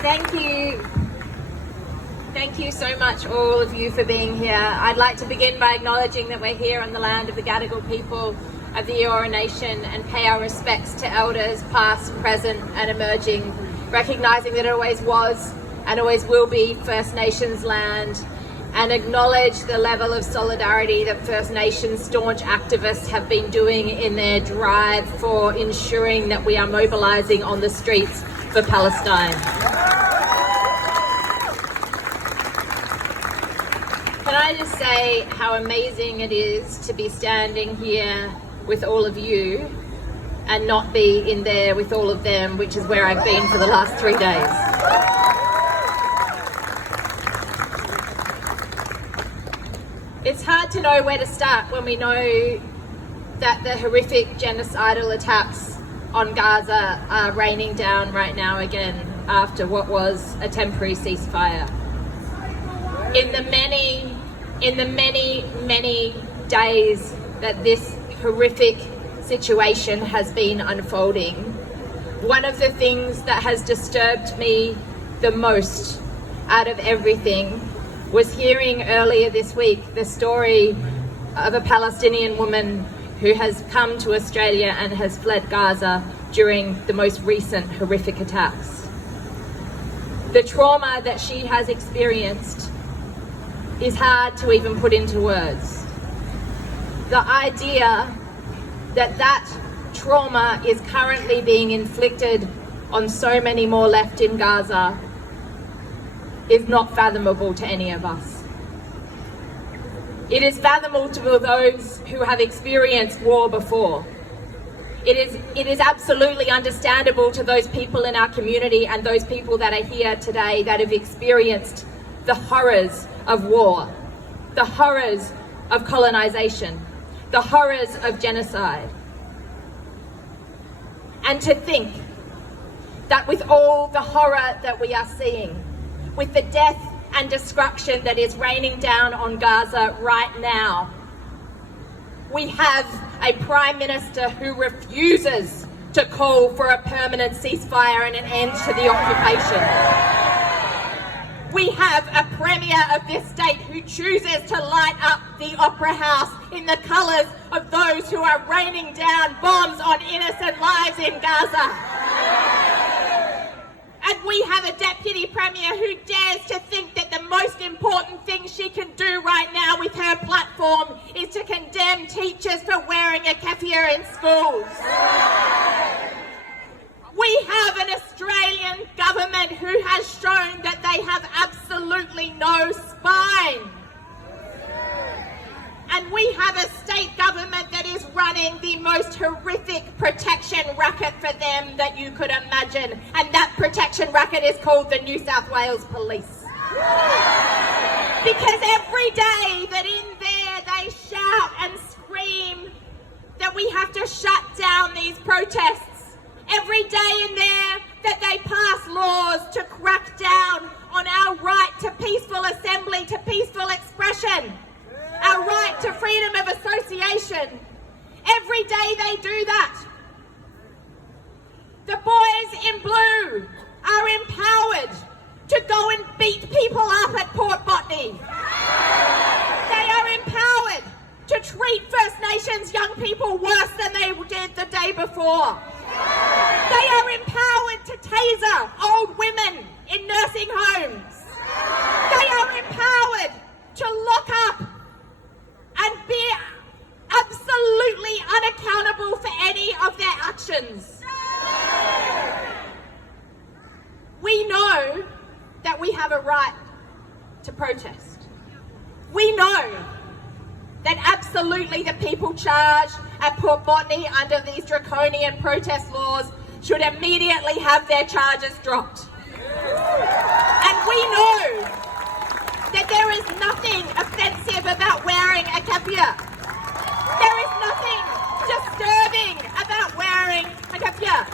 Thank you. Thank you so much, all of you, for being here. I'd like to begin by acknowledging that we're here on the land of the Gadigal people of the Eora Nation and pay our respects to elders past, present and emerging, recognising that it always was and always will be First Nations land, and acknowledge the level of solidarity that First Nations staunch activists have been doing in their drive for ensuring that we are mobilising on the streets for Palestine. Can I just say how amazing it is to be standing here with all of you and not be in there with all of them, which is where I've been for the last 3 days. It's hard to know where to start when we know that the horrific genocidal attacks on Gaza are raining down right now again after what was a temporary ceasefire. In the many days that this horrific situation has been unfolding, one of the things that has disturbed me the most out of everything was hearing earlier this week the story of a Palestinian woman who has come to Australia and has fled Gaza during the most recent horrific attacks. The trauma that she has experienced is hard to even put into words. The idea that that trauma is currently being inflicted on so many more left in Gaza is not fathomable to any of us. It is fathomable to those who have experienced war before. It is absolutely understandable to those people in our community and those people that are here today that have experienced the horrors of war, the horrors of colonization, the horrors of genocide. And to think that with all the horror that we are seeing, with the death and destruction that is raining down on Gaza right now, we have a Prime Minister who refuses to call for a permanent ceasefire and an end to the occupation. We have a Premier of this state who chooses to light up the Opera House in the colours of those who are raining down bombs on innocent lives in Gaza. And we have a Deputy Premier who dares to think that the most important thing she can do right now with her platform is to condemn teachers for wearing a keffiyeh in schools. We have an Australian government who has shown that they have absolutely no spine. And we have a state government that is running the most horrific protection racket for them that you could imagine. And that protection racket is called the New South Wales Police. Because every day that in there they shout and scream that we have to shut down these protests. Every day in there that they pass laws to crack down on our right to peaceful assembly, to peaceful expression, our right to freedom of association. Every day they do that. The boys in blue are empowered to go and beat people up at Port Botany. They are empowered to treat First Nations young people worse than they did the day before. They are empowered to taser old women in nursing homes. They are empowered to lock up and be absolutely unaccountable for any of their actions. We know that we have a right to protest. We know that absolutely the people charged at Port Botany under these draconian protest laws should immediately have their charges dropped. And we know that there is nothing offensive about wearing a keffiyeh. There is nothing disturbing about wearing a keffiyeh.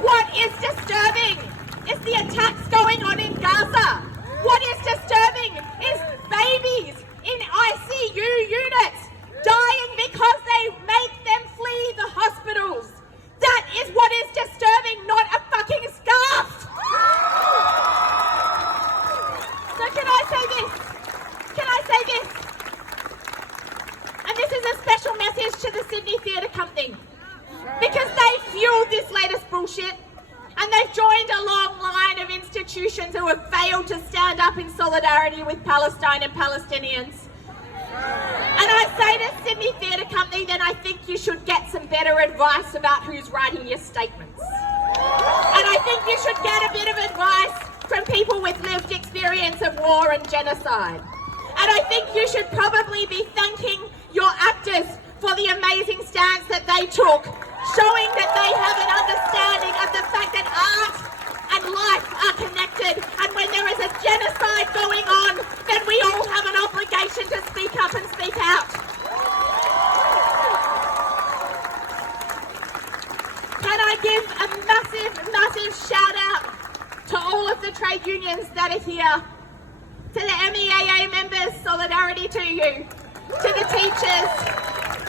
What is disturbing is the attacks going on in Gaza. What is disturbing is babies in ICU units dying because they make them flee the hospitals. That is what is disturbing, not a fucking scarf. bullshit. And they've joined a long line of institutions who have failed to stand up in solidarity with Palestine and Palestinians. And I say to Sydney Theatre Company, then I think you should get some better advice about who's writing your statements. And I think you should get a bit of advice from people with lived experience of war and genocide. And I think you should probably be thanking your actors for the amazing stance that they took, showing that they have an understanding of the fact that art and life are connected, and when there is a genocide going on, then we all have an obligation to speak up and speak out. Can I give a massive, massive shout out to all of the trade unions that are here, to the MEAA members, solidarity to you, to the teachers,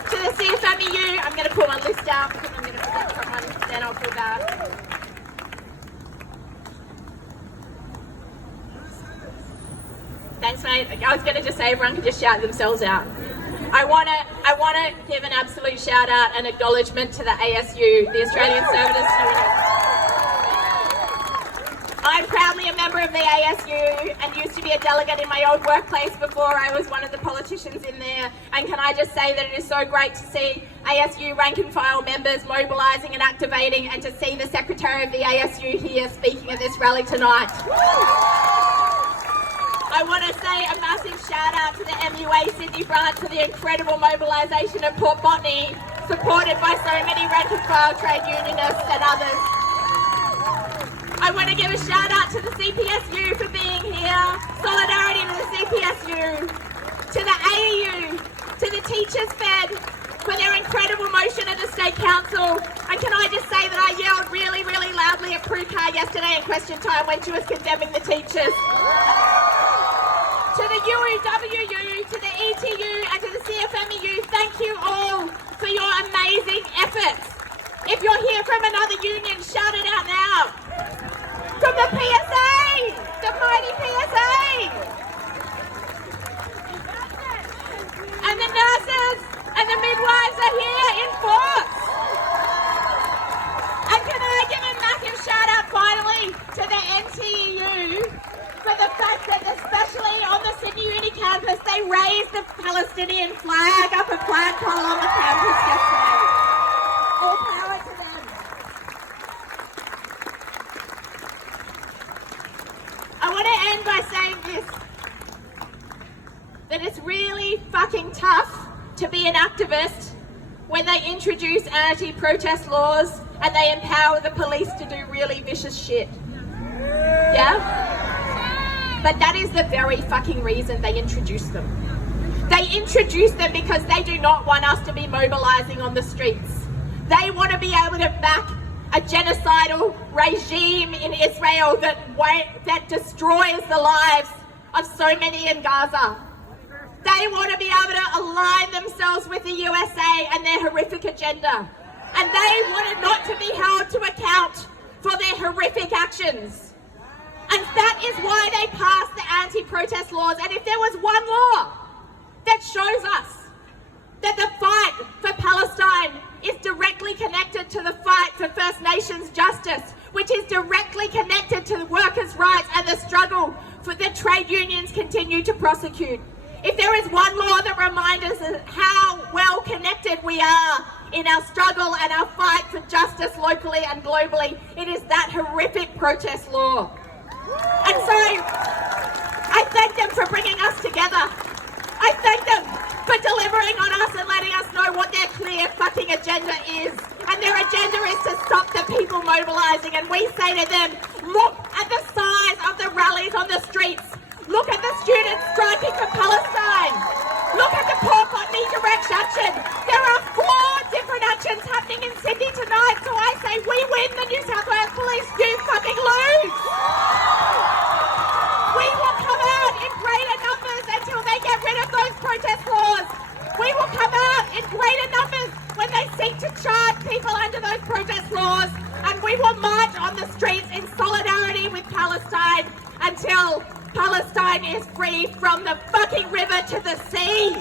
to the CFMEU. I'm going to pull my list out because I'm going to forget someone, then I'll feel bad. Thanks, mate. I was going to just say everyone could just shout themselves out. I want to give an absolute shout out and acknowledgement to the ASU, the Australian Service Union. I'm proudly a member of the ASU and used to be a delegate in my old workplace before I was one of the politicians in there. And can I just say that it is so great to see ASU rank and file members mobilising and activating, and to see the Secretary of the ASU here speaking at this rally tonight. I want to say a massive shout out to the MUA Sydney branch for the incredible mobilisation of Port Botany, supported by so many rank and file trade unionists and others. I want to give a shout out to the CPSU for being here, solidarity to the CPSU, to the AEU, to the Teachers Fed for their incredible motion at the State Council. And can I just say that I yelled really, really loudly at Prue Carr yesterday in question time when she was condemning the teachers. To the UUWU, to the ETU and to the CFMEU, thank you all for your amazing efforts. If you're here from another union, shout it out now. From the PSA, the mighty PSA. And the nurses and the midwives are here in force. And can I give a massive shout out finally to the NTEU for the fact that, especially on the Sydney Uni campus, they raised the Palestinian flag up a flagpole on the campus yesterday. All power to them. I want to end by saying this, that it's really fucking tough to be an activist when they introduce anti-protest laws and they empower the police to do really vicious shit. Yeah? But that is the very fucking reason they introduce them. They introduce them because they do not want us to be mobilising on the streets. They want to be able to back a genocidal regime in Israel that destroys the lives of so many in Gaza. They want to be able to align themselves with the USA and their horrific agenda. And they wanted not to be held to account for their horrific actions. And that is why they passed the anti-protest laws. And if there was one law that shows us that the fight for Palestine is directly connected to the fight for First Nations justice, which is directly connected to the workers' rights and the struggle for the trade unions continue to prosecute. If there is one law that reminds us of how well connected we are in our struggle and our fight for justice locally and globally, it is that horrific protest law. And so, I thank them for bringing us together. I thank them for delivering on us and letting us know what their clear fucking agenda is. And their agenda is to stop the people mobilising. And we say to them, look at the size of the rallies on the streets. Look at the students striking for Palestine. Look at the Port Botany direct action. There are 4 different actions happening in Sydney tonight. So I say we win, the New South Wales Police, you fucking lose. We will come out in greater numbers until they get rid of those protest laws. We will come out in greater numbers when they seek to charge people under those protest laws. And we will march on the streets in solidarity with Palestine until Palestine is free from the fucking river to the sea.